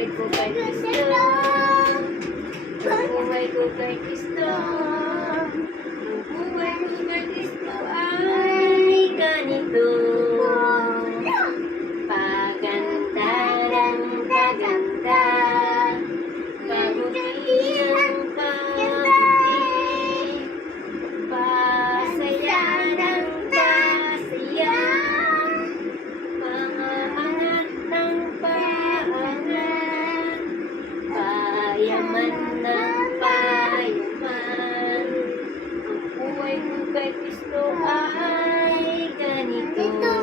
buhay ko kay Kristo. Ang buhay ko kay Kristo. Ang buhay ko kay Kristo ay ganito. Paganda ng paganda, pabuti ng pabuti, pasaya ng pasaya, pangangat ng paangat, payaman ng payaman. Ang buhay ko kay Kristo ay ganito.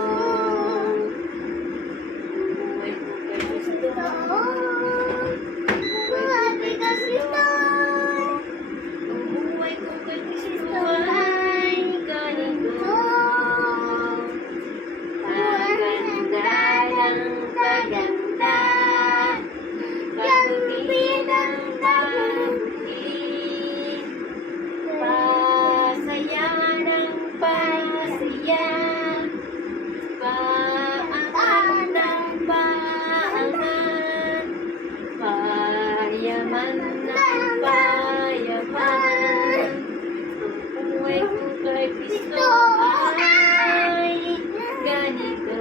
Payaman ng payaman, ang buhay ko kay Kristo ay ganito.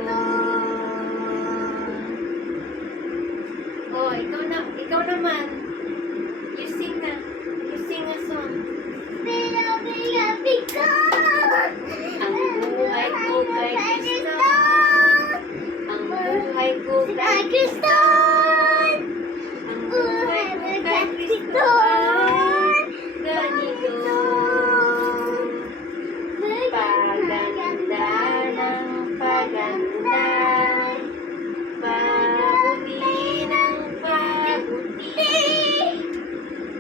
Oh, ikaw naman. You sing a song. Ang buhay ko kay Kristo. Ang buhay ko kay Kristo. Kristo ay ganito. Paganda ng paganda, pabuti ng pabuti,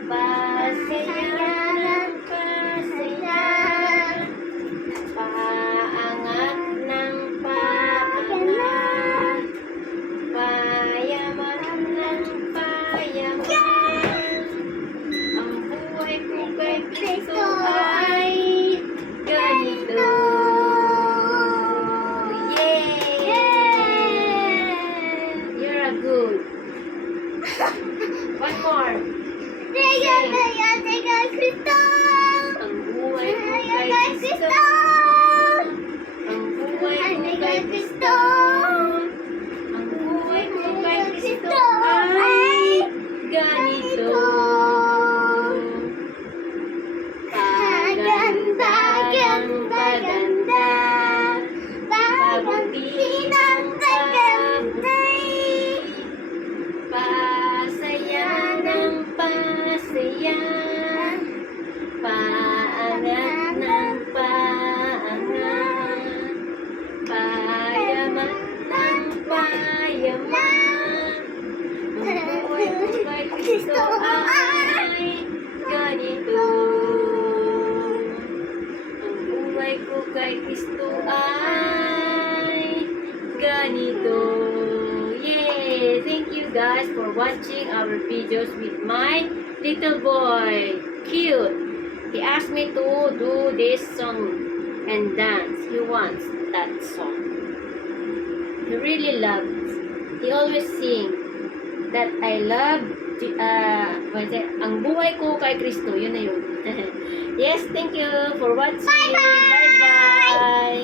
pasaya ng pasaya, paangat ng paangat, payaman ng payaman. Kristo ay ganito. Yeah! You're a good. One more. Kristo. Ang buhay ko kay Kristo. Ang buhay ko kay Kristo. Ang buhay ko kay Kristo ay ganito. Paganda, pabuti ng pabuti, pasaya ng pasaya, paangat ng paangat, payaman ng payaman. Ang buhay ko kay Kristo ay ganito. Ko kay Kristo ay ganito. Yay! Thank you guys for watching our videos with my little boy. Cute. He asked me to do this song and dance. He wants that song. He really loves. He always sing that I love ang buhay ko kay Kristo. Yun na yun. Yes, thank you for watching. Bye-bye.